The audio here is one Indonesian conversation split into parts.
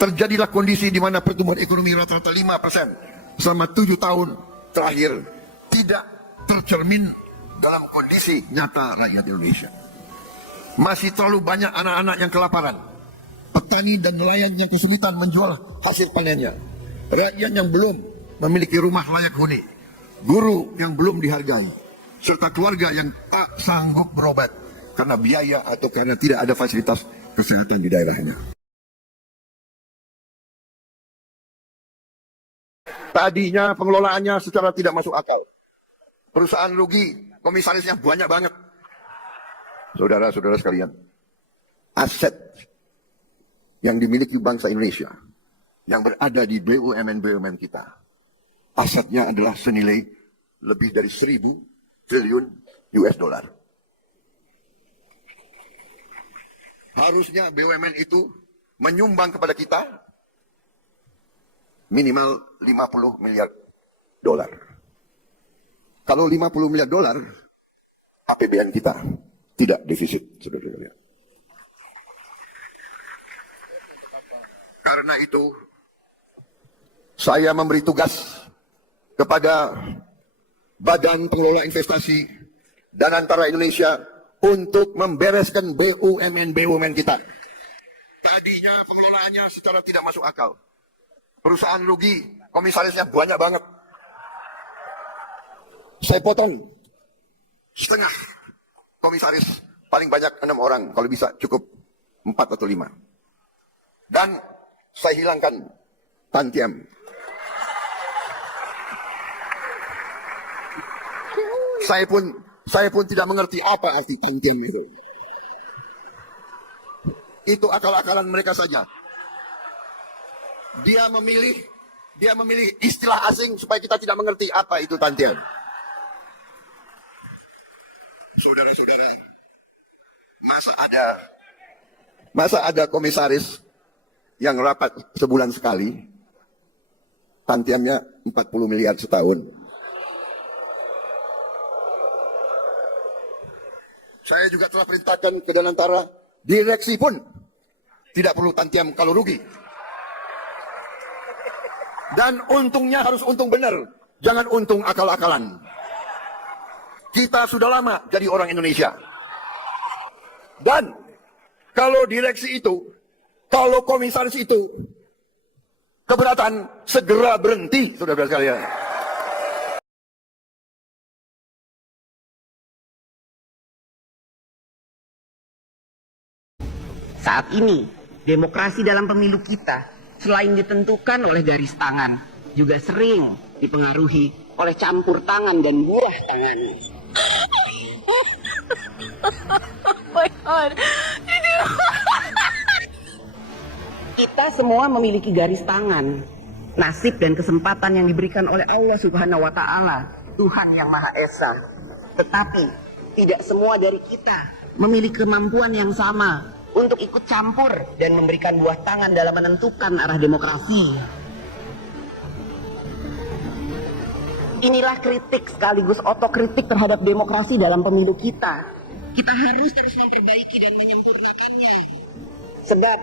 terjadilah kondisi di mana pertumbuhan ekonomi rata-rata 5% selama 7 tahun terakhir tidak tercermin dalam kondisi nyata rakyat Indonesia. Masih terlalu banyak anak-anak yang kelaparan, petani dan nelayan yang kesulitan menjual hasil panennya, rakyat yang belum memiliki rumah layak huni, guru yang belum dihargai, serta keluarga yang tak sanggup berobat karena biaya atau karena tidak ada fasilitas kesehatan di daerahnya. Tadinya pengelolaannya secara tidak masuk akal. Perusahaan rugi, komisarisnya banyak banget. Saudara-saudara sekalian, aset yang dimiliki bangsa Indonesia yang berada di BUMN-BUMN kita, asetnya adalah senilai lebih dari 1.000 triliun US dollar. Harusnya BUMN itu menyumbang kepada kita minimal 50 miliar dolar. Kalau 50 miliar dolar, APBN kita tidak defisit, saudara-saudara. Karena itu, saya memberi tugas kepada Badan Pengelola Investasi dan Antara Indonesia untuk membereskan BUMN-BUMN kita. Tadinya pengelolaannya secara tidak masuk akal. Perusahaan rugi, komisarisnya banyak banget. Saya potong setengah komisaris, paling banyak 6 orang, kalau bisa cukup 4 atau 5. Dan saya hilangkan tantiam. Saya pun tidak mengerti apa arti tantiam itu. Itu akal-akalan mereka saja. Dia memilih istilah asing supaya kita tidak mengerti apa itu tantiam. Saudara-saudara, masa ada komisaris yang rapat sebulan sekali, tantiamnya 40 miliar setahun. Saya juga telah perintahkan ke Danantara, direksi pun tidak perlu tantiam kalau rugi. Dan untungnya harus untung benar, jangan untung akal-akalan. Kita sudah lama jadi orang Indonesia. Dan kalau direksi itu, kalau komisaris itu keberatan, segera berhenti, saudara-saudara sekalian. Saat ini, demokrasi dalam pemilu kita selain ditentukan oleh garis tangan, juga sering dipengaruhi oleh campur tangan dan buah tangan. Oh my God. Kita semua memiliki garis tangan, nasib dan kesempatan yang diberikan oleh Allah Subhanahu wa Ta'ala, Tuhan yang Maha Esa. Tetapi tidak semua dari kita memiliki kemampuan yang sama untuk ikut campur dan memberikan buah tangan dalam menentukan arah demokrasi. Inilah kritik sekaligus otokritik terhadap demokrasi dalam pemilu kita. Kita harus terus memperbaiki dan menyempurnakannya. Sebab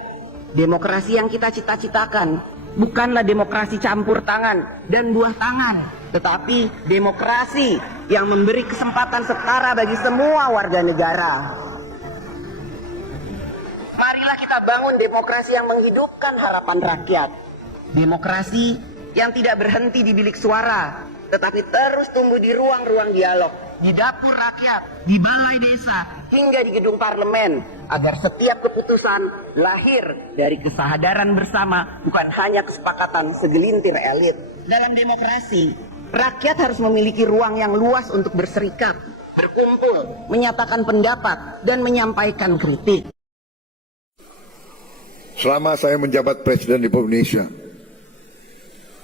demokrasi yang kita cita-citakan bukanlah demokrasi campur tangan dan buah tangan, tetapi demokrasi yang memberi kesempatan setara bagi semua warga negara. Marilah kita bangun demokrasi yang menghidupkan harapan rakyat. Demokrasi yang tidak berhenti di bilik suara, tetapi terus tumbuh di ruang-ruang dialog, di dapur rakyat, di balai desa, hingga di gedung parlemen, agar setiap keputusan lahir dari kesadaran bersama, bukan hanya kesepakatan segelintir elit. Dalam demokrasi, rakyat harus memiliki ruang yang luas untuk berserikat, berkumpul, menyatakan pendapat, dan menyampaikan kritik. Selama saya menjabat Presiden Republik Indonesia,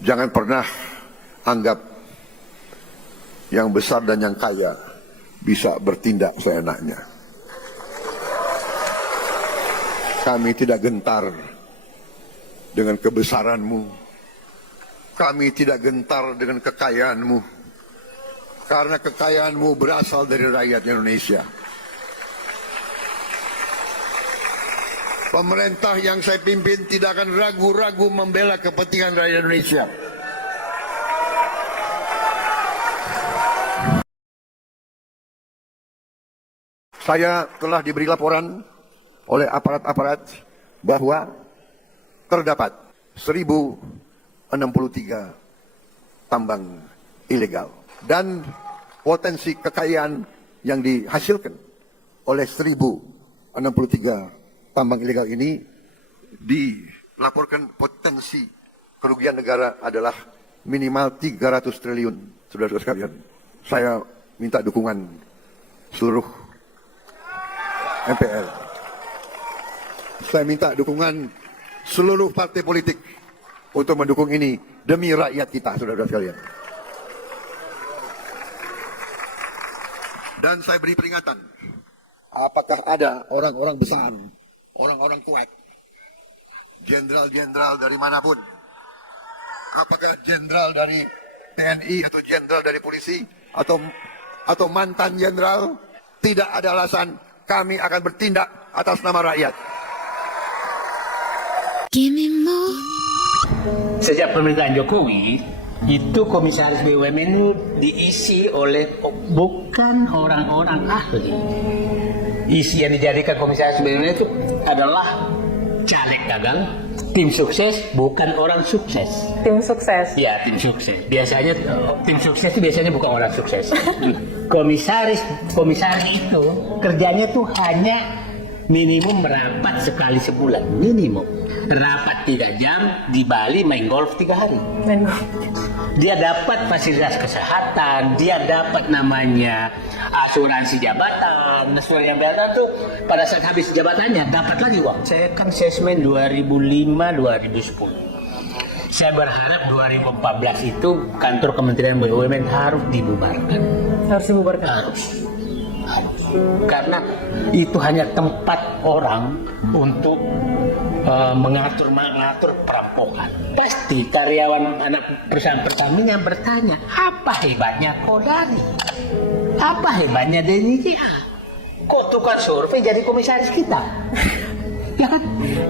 jangan pernah anggap yang besar dan yang kaya bisa bertindak seenaknya. Kami tidak gentar dengan kebesaranmu. Kami tidak gentar dengan kekayaanmu. Karena kekayaanmu berasal dari rakyat Indonesia. pemerintah yang saya pimpin tidak akan ragu-ragu membela kepentingan rakyat Indonesia. Saya telah diberi laporan oleh aparat-aparat bahwa terdapat 1063 tambang ilegal dan potensi kekayaan yang dihasilkan oleh 1063 tambang ilegal ini dilaporkan potensi kerugian negara adalah minimal 300 triliun. Saudara-saudara sekalian, saya minta dukungan seluruh MPR. Saya minta dukungan seluruh partai politik untuk mendukung ini demi rakyat kita, saudara-saudara sekalian. Dan saya beri peringatan, apakah ada orang-orang besar, orang-orang kuat, jenderal-jenderal dari manapun, apakah jenderal dari TNI atau jenderal dari polisi atau mantan jenderal, tidak ada alasan kami akan bertindak atas nama rakyat. Sejak pemerintahan Jokowi, itu komisaris BUMN itu diisi oleh bukan orang-orang ahli. Isi yang dijadikan komisaris BUMN itu adalah caleg gagal, tim sukses, bukan orang sukses. Tim sukses. Ya, tim sukses. Biasanya tim sukses itu biasanya bukan orang sukses. Komisaris itu kerjanya tuh hanya minimum merapat sekali sebulan, minimum. Rapat 3 jam di Bali, main golf 3 hari. Dia dapat fasilitas kesehatan, dia dapat namanya asuransi jabatan. Asuransi jabatan tuh pada saat habis jabatannya dapat lagi uang. Saya kan sesmen 2005-2010. Saya berharap 2014 itu kantor Kementerian BUMN harus dibubarkan. Harus dibubarkan. Harus. Karena itu hanya tempat orang untuk mengatur perampokan. Pasti karyawan anak perusahaan Pertamina bertanya, apa hebatnya Kodari? Apa hebatnya DNIA? Kok tukang survei jadi komisaris kita? Ya kan?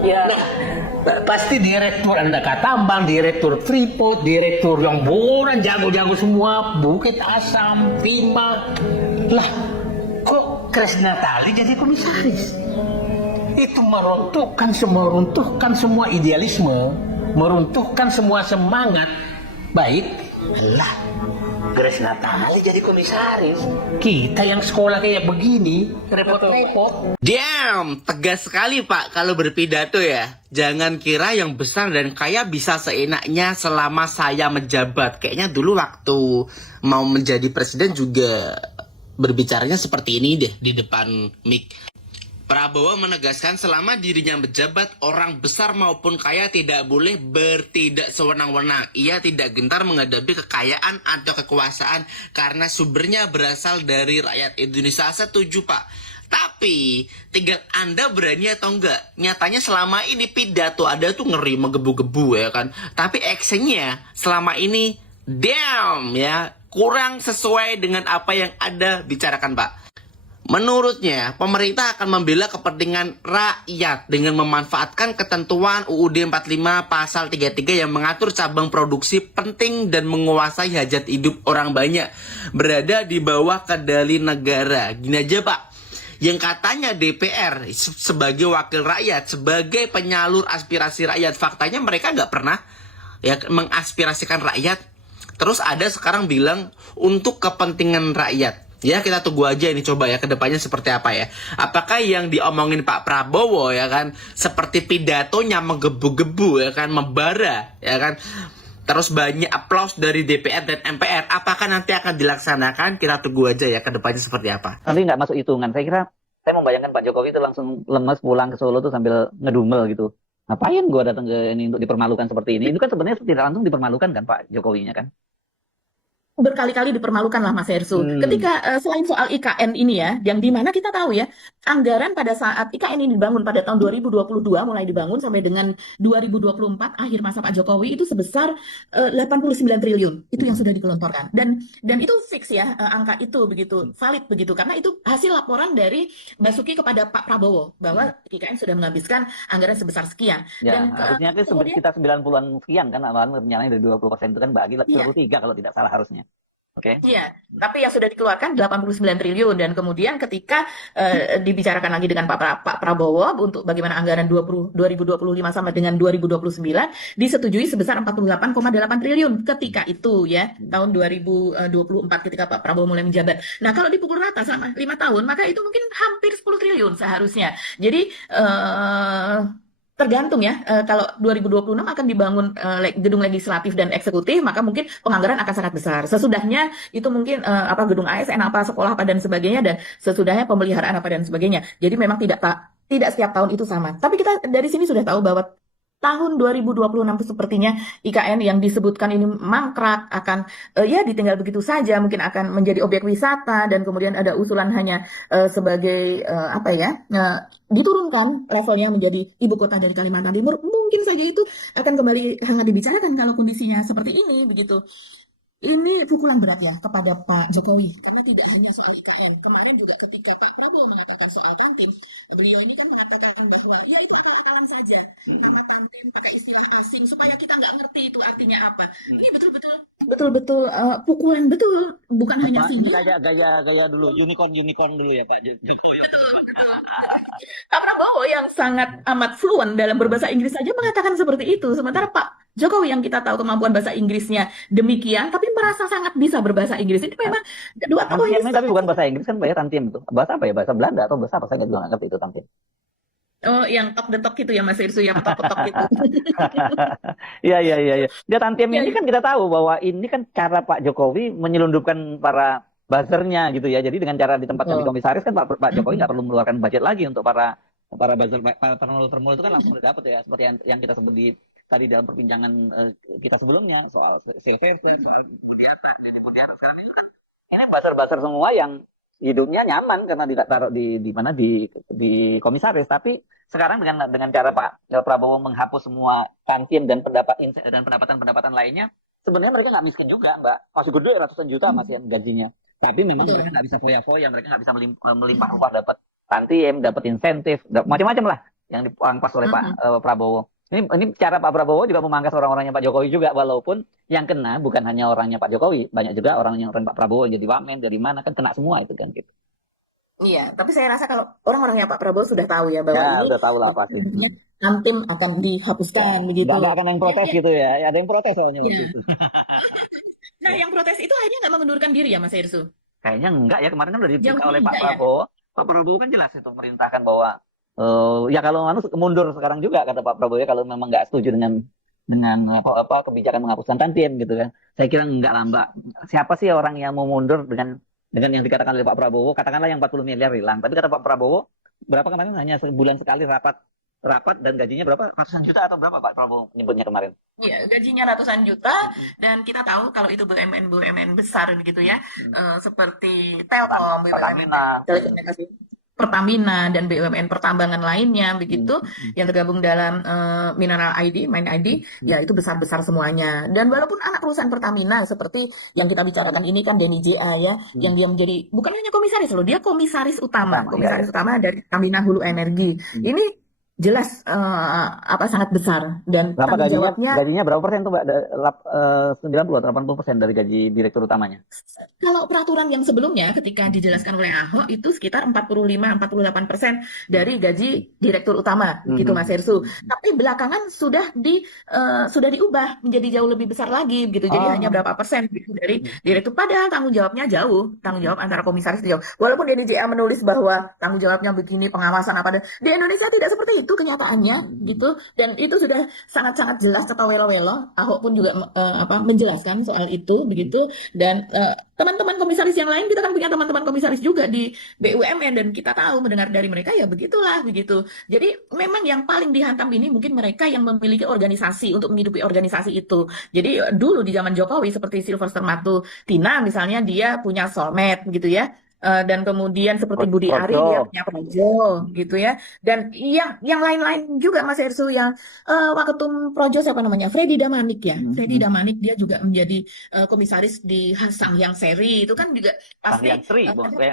Ya. Nah, pasti direktur Andaka Tambang, direktur Freeport, direktur yang boran jago-jago semua, Bukit Asam, Timah. Lah, kok Kresna Tali jadi komisaris? Itu meruntuhkan semua idealisme, meruntuhkan semua semangat baik. Lah, Grace Natali jadi komisaris, kita yang sekolah kayak begini repot-repot. Damn, tegas sekali Pak kalau berpidato ya. Jangan kira yang besar dan kaya bisa seenaknya selama saya menjabat. Kayaknya dulu waktu mau menjadi presiden juga berbicaranya seperti ini deh di depan mic. Prabowo menegaskan selama dirinya menjabat, orang besar maupun kaya tidak boleh bertindak sewenang-wenang. Ia tidak gentar menghadapi kekayaan atau kekuasaan karena sumbernya berasal dari rakyat Indonesia. Setuju Pak. Tapi tinggal Anda berani atau enggak. Nyatanya selama ini pidato ada tuh ngeri menggebu-gebu ya kan. Tapi actionnya selama ini damn ya kurang sesuai dengan apa yang Anda bicarakan Pak. Menurutnya, pemerintah akan membela kepentingan rakyat dengan memanfaatkan ketentuan UUD 45 pasal 33 yang mengatur cabang produksi penting dan menguasai hajat hidup orang banyak berada di bawah kendali negara. Gini aja Pak, yang katanya DPR sebagai wakil rakyat, sebagai penyalur aspirasi rakyat, faktanya mereka nggak pernah ya mengaspirasikan rakyat. Terus ada sekarang bilang untuk kepentingan rakyat. Ya kita tunggu aja ini coba ya kedepannya seperti apa ya. Apakah yang diomongin Pak Prabowo ya kan seperti pidatonya menggebu-gebu ya kan, membara ya kan. Terus banyak aplaus dari DPR dan MPR. Apakah nanti akan dilaksanakan? Kita tunggu aja ya kedepannya seperti apa. Nanti nggak masuk hitungan. Saya kira saya membayangkan Pak Jokowi itu langsung lemes pulang ke Solo tuh sambil ngedumel gitu. Ngapain gue datang ke ini untuk dipermalukan seperti ini? Itu kan sebenarnya tidak langsung dipermalukan kan Pak Jokowinya kan. berkali-kali dipermalukan lah Mas Hersu. Ketika selain soal IKN ini ya, yang dimana kita tahu ya, anggaran pada saat IKN ini dibangun pada tahun 2022 mulai dibangun sampai dengan 2024 akhir masa Pak Jokowi itu sebesar 89 triliun. Itu yang sudah digelontorkan. Dan itu fix ya, angka itu begitu valid begitu karena itu hasil laporan dari Basuki kepada Pak Prabowo bahwa IKN sudah menghabiskan anggaran sebesar sekian. Ya, Dan harusnya itu kemudian kita 90-an sekian kan, awalnya rencananya dari 20% itu kan bagi Iya. 23 kalau tidak salah harusnya. Oke. Iya, tapi yang sudah dikeluarkan 89 triliun dan kemudian ketika dibicarakan lagi dengan Pak Prabowo untuk bagaimana anggaran 2025 sampai dengan 2029 disetujui sebesar 48,8 triliun ketika itu ya tahun 2024 ketika Pak Prabowo mulai menjabat. Nah, kalau dipukul rata selama 5 tahun maka itu mungkin hampir 10 triliun seharusnya. Jadi tergantung ya, kalau 2026 akan dibangun gedung legislatif dan eksekutif, maka mungkin penganggaran akan sangat besar. Sesudahnya itu mungkin gedung ASN apa sekolah apa dan sebagainya dan sesudahnya pemeliharaan apa dan sebagainya. Jadi memang tidak setiap tahun itu sama. Tapi kita dari sini sudah tahu bahwa tahun 2026 sepertinya IKN yang disebutkan ini mangkrak akan ya ditinggal begitu saja, mungkin akan menjadi objek wisata dan kemudian ada usulan hanya sebagai diturunkan levelnya menjadi ibu kota dari Kalimantan Timur. Mungkin saja itu akan kembali hangat dibicarakan kalau kondisinya seperti ini begitu. Ini pukulan berat ya kepada Pak Jokowi karena tidak hanya soal IKN. Kemarin juga ketika Pak Prabowo mengatakan soal Tantim, beliau ini kan mengatakan bahwa ya itu akal-akalan saja karena Tantim pakai istilah asing supaya kita nggak ngerti itu artinya apa. Ini betul-betul pukulan betul, bukan hanya Ini sinyal. gaya dulu, unicorn dulu ya Pak Jokowi. Betul. Pak Prabowo yang sangat amat fluent dalam berbahasa Inggris saja mengatakan seperti itu. Sementara Pak Jokowi yang kita tahu kemampuan bahasa Inggrisnya demikian, tapi merasa sangat bisa berbahasa Inggris. Ini memang kedua tokoh Tantiem ini ini tapi bukan bahasa Inggris kan Pak ya, Tantiem itu. Bahasa apa ya? Bahasa Belanda atau bahasa apa? Saya nggak ngerti itu Tantiem. Oh, yang talk the talk itu ya Mas Irsu, yang petok-petok itu. Iya. Dia Tantiem Iya, ini iya. kan kita tahu bahwa ini kan cara Pak Jokowi menyelundupkan para buzzernya gitu ya. Jadi dengan cara ditempatkan di Betul. komisaris kan Pak Jokowi nggak perlu mengeluarkan budget lagi untuk para buzzer, para termul itu kan langsung udah dapet ya. Seperti yang kita sebut tadi dalam perbincangan kita sebelumnya soal Silverster, soal Budiara sekarang ini buzzer semua yang hidupnya nyaman karena ditaruh di komisaris. Tapi sekarang dengan cara Pak Prabowo menghapus semua kantin dan pendapatan lainnya, sebenarnya mereka nggak miskin juga Mbak, masih gede ratusan juta masih gajinya. Tapi memang Betul. mereka nggak bisa foya-foya, mereka nggak bisa melimpah ruah dapat tantiem, dapat insentif, macam-macam lah yang dipangkas oleh Pak Prabowo. Ini cara Pak Prabowo juga memangkas orang-orangnya Pak Jokowi juga, walaupun yang kena bukan hanya orangnya Pak Jokowi, banyak juga orang Pak Prabowo yang jadi wamen dari mana kan kena semua itu kan gitu. Iya, tapi saya rasa kalau orang-orangnya Pak Prabowo sudah tahu ya bahwa Ya ini udah tahu lah pasti. Tantim akan dihapuskan begitu. Nggak akan yang protes gitu ya, ada yang protes soalnya Iya. waktu itu. Nah, yang protes itu akhirnya nggak mengundurkan diri ya Mas Irsu? Kayaknya enggak ya, kemarin kan udah dibuka Jauh oleh Pak tidak ya? Prabowo. Pak Prabowo kan jelas itu merintahkan bahwa ya kalau mundur sekarang juga kata Pak Prabowo ya kalau memang nggak setuju dengan kebijakan menghapuskan tantiem gitu kan. Saya kira enggak lah Mbak. Siapa sih orang yang mau mundur dengan yang dikatakan oleh Pak Prabowo, katakanlah yang 40 miliar hilang. Tapi kata Pak Prabowo, berapa kemarin hanya sebulan sekali rapat dan gajinya berapa? Ratusan juta atau berapa Pak Prabowo nyebutnya kemarin? Iya, gajinya ratusan juta dan kita tahu kalau itu BUMN besar begitu ya, seperti Telkom, Pertamina. Telekomunikasi, Pertamina dan BUMN pertambangan lainnya begitu yang tergabung dalam Mineral ID, Mine ID, ya itu besar-besar semuanya. Dan walaupun anak perusahaan Pertamina seperti yang kita bicarakan ini kan Denny JA ya, yang dia menjadi bukan hanya komisaris loh, dia komisaris utama dari Pertamina Hulu Energi. Ini jelas sangat besar dan Berapa tanggung jawabnya. gajinya berapa persen tuh Mbak? 90 atau 80% dari gaji direktur utamanya? Kalau peraturan yang sebelumnya ketika dijelaskan oleh Ahok itu sekitar 45-48% dari gaji direktur utama gitu Mas Hersu. Tapi belakangan sudah diubah menjadi jauh lebih besar lagi gitu. Jadi hanya berapa persen gitu dari direktur, padahal tanggung jawabnya jauh. Tanggung jawab antara komisaris jauh. Walaupun Denny JA menulis bahwa tanggung jawabnya begini, pengawasan apa, di Indonesia tidak seperti itu kenyataannya gitu, dan itu sudah sangat-sangat jelas kata welo-welo. Ahok pun juga menjelaskan soal itu begitu, dan teman-teman komisaris yang lain, kita kan punya teman-teman komisaris juga di BUMN, dan kita tahu mendengar dari mereka ya begitulah begitu. Jadi memang yang paling dihantam ini mungkin mereka yang memiliki organisasi untuk menghidupi organisasi itu. Jadi dulu di zaman Jokowi seperti Sylvester Matutina misalnya, dia punya soulmate gitu ya. Dan kemudian seperti Budi Ari, dia punya Projo gitu ya, dan yang lain-lain juga Mas Ersu, yang Waketum Projo siapa namanya, Freddy Damanik ya. Freddy Damanik dia juga menjadi komisaris di Sangyang Seri, itu kan juga pasti Yang Sri,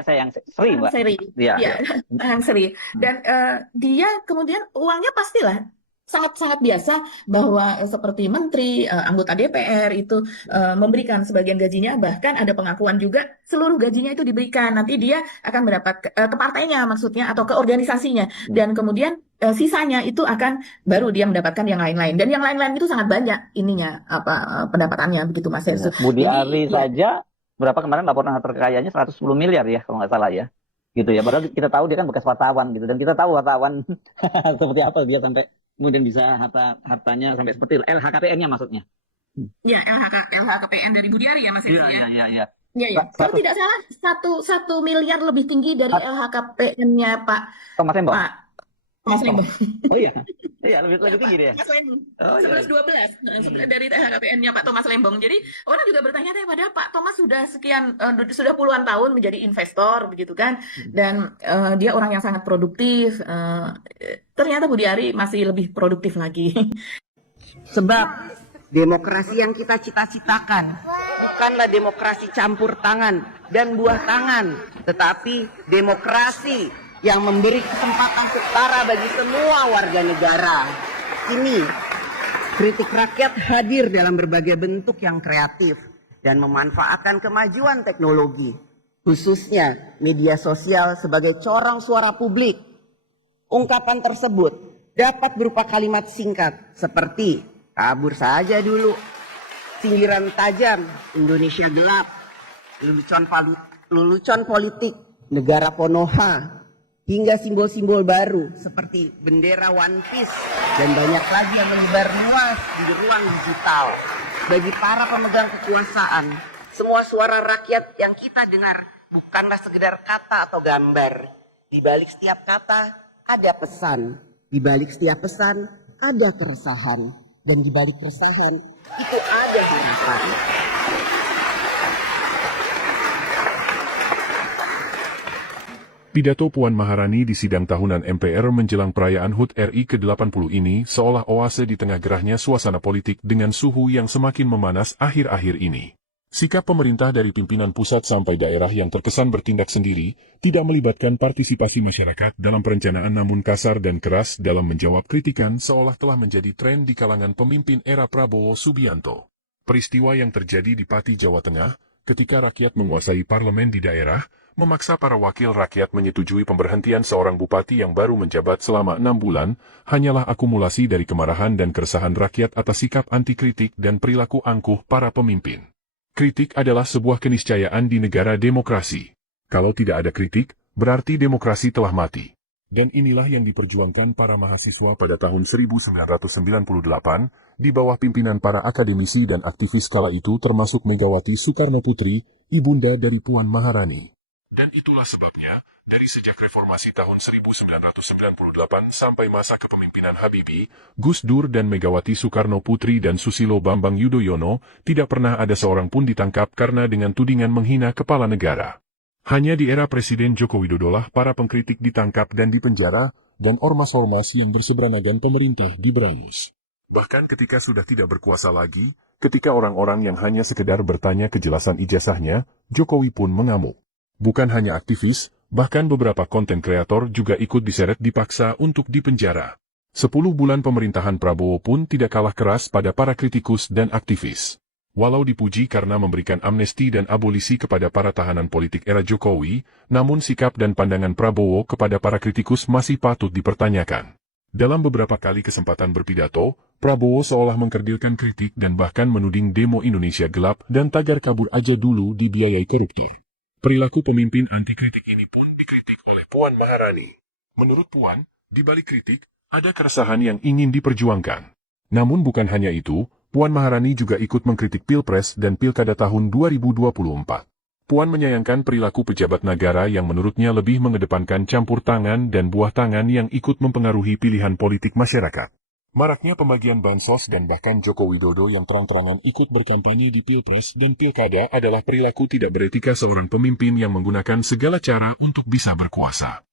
saya yang Sri, Mbak. Seri, Iya. ya, Sangyang Seri, dan dia kemudian uangnya pastilah sangat-sangat biasa, bahwa seperti menteri, anggota DPR itu memberikan sebagian gajinya, bahkan ada pengakuan juga seluruh gajinya itu diberikan, nanti dia akan mendapat ke partainya maksudnya, atau ke organisasinya, dan kemudian sisanya itu akan baru dia mendapatkan yang lain-lain, dan yang lain-lain itu sangat banyak ininya pendapatannya begitu Mas Ersu. Budi Jadi, Ari ya, saja berapa kemarin laporan harta kekayaannya 110 miliar ya kalau nggak salah ya, gitu ya. Padahal kita tahu dia kan bekas wartawan gitu, dan kita tahu wartawan seperti apa dia sampai kemudian bisa hartanya sampai seperti itu. LHKPN-nya maksudnya. ya LHKPN dari Budi Ari ya Mas Ersu ya. Iya. Iya. Kalau tidak salah 1 miliar lebih tinggi dari LHKPN-nya Pak Thomas Lembong. Mas Lembong. Oh iya. Iya, lebih tinggi dia. Mas Lembong. Oh, iya. 11-12 dari LHKPN-nya Pak Thomas Lembong. Jadi orang juga bertanya, padahal Pak Thomas sudah sudah puluhan tahun menjadi investor begitu kan, dan dia orang yang sangat produktif. Ternyata Budi Ari masih lebih produktif lagi. Sebab demokrasi yang kita cita-citakan bukanlah demokrasi campur tangan dan buah tangan, tetapi demokrasi yang memberi kesempatan setara bagi semua warga negara. Kini, kritik rakyat hadir dalam berbagai bentuk yang kreatif dan memanfaatkan kemajuan teknologi, khususnya media sosial sebagai corong suara publik. Ungkapan tersebut dapat berupa kalimat singkat seperti kabur saja dulu, sindiran tajam, Indonesia gelap, lelucon politik, negara Konoha, hingga simbol-simbol baru seperti bendera One Piece, dan banyak lagi yang menyebar luas di ruang digital. Bagi para pemegang kekuasaan, semua suara rakyat yang kita dengar bukanlah sekedar kata atau gambar. Di balik setiap kata ada pesan, di balik setiap pesan ada keresahan, dan di balik keresahan itu ada harapan. Pidato Puan Maharani di sidang tahunan MPR menjelang perayaan HUT RI ke-80 ini seolah oase di tengah gerahnya suasana politik dengan suhu yang semakin memanas akhir-akhir ini. Sikap pemerintah dari pimpinan pusat sampai daerah yang terkesan bertindak sendiri, tidak melibatkan partisipasi masyarakat dalam perencanaan namun kasar dan keras dalam menjawab kritikan seolah telah menjadi tren di kalangan pemimpin era Prabowo Subianto. Peristiwa yang terjadi di Pati, Jawa Tengah, ketika rakyat menguasai parlemen di daerah, memaksa para wakil rakyat menyetujui pemberhentian seorang bupati yang baru menjabat selama 6 bulan, hanyalah akumulasi dari kemarahan dan keresahan rakyat atas sikap anti-kritik dan perilaku angkuh para pemimpin. Kritik adalah sebuah keniscayaan di negara demokrasi. Kalau tidak ada kritik, berarti demokrasi telah mati. Dan inilah yang diperjuangkan para mahasiswa pada tahun 1998, di bawah pimpinan para akademisi dan aktivis kala itu termasuk Megawati Soekarnoputri, ibunda dari Puan Maharani. Dan itulah sebabnya, dari sejak reformasi tahun 1998 sampai masa kepemimpinan Habibie, Gus Dur dan Megawati Soekarnoputri dan Susilo Bambang Yudhoyono, tidak pernah ada seorang pun ditangkap karena dengan tudingan menghina kepala negara. Hanya di era Presiden Joko Widodolah para pengkritik ditangkap dan dipenjara, dan ormas-ormas yang berseberangan pemerintah diberangus. Bahkan ketika sudah tidak berkuasa lagi, ketika orang-orang yang hanya sekedar bertanya kejelasan ijazahnya, Jokowi pun mengamuk. Bukan hanya aktivis, bahkan beberapa konten kreator juga ikut diseret dipaksa untuk dipenjara. 10 bulan pemerintahan Prabowo pun tidak kalah keras pada para kritikus dan aktivis. Walau dipuji karena memberikan amnesti dan abolisi kepada para tahanan politik era Jokowi, namun sikap dan pandangan Prabowo kepada para kritikus masih patut dipertanyakan. Dalam beberapa kali kesempatan berpidato, Prabowo seolah mengkerdilkan kritik dan bahkan menuding demo Indonesia gelap dan tagar kabur aja dulu dibiayai koruptor. Perilaku pemimpin anti kritik ini pun dikritik oleh Puan Maharani. Menurut Puan, di balik kritik, Ada keresahan yang ingin diperjuangkan. Namun bukan hanya itu, Puan Maharani juga ikut mengkritik Pilpres dan Pilkada tahun 2024. Puan menyayangkan perilaku pejabat negara yang menurutnya lebih mengedepankan campur tangan dan buah tangan yang ikut mempengaruhi pilihan politik masyarakat. Maraknya pembagian bansos dan bahkan Joko Widodo yang terang-terangan ikut berkampanye di Pilpres dan Pilkada adalah perilaku tidak beretika seorang pemimpin yang menggunakan segala cara untuk bisa berkuasa.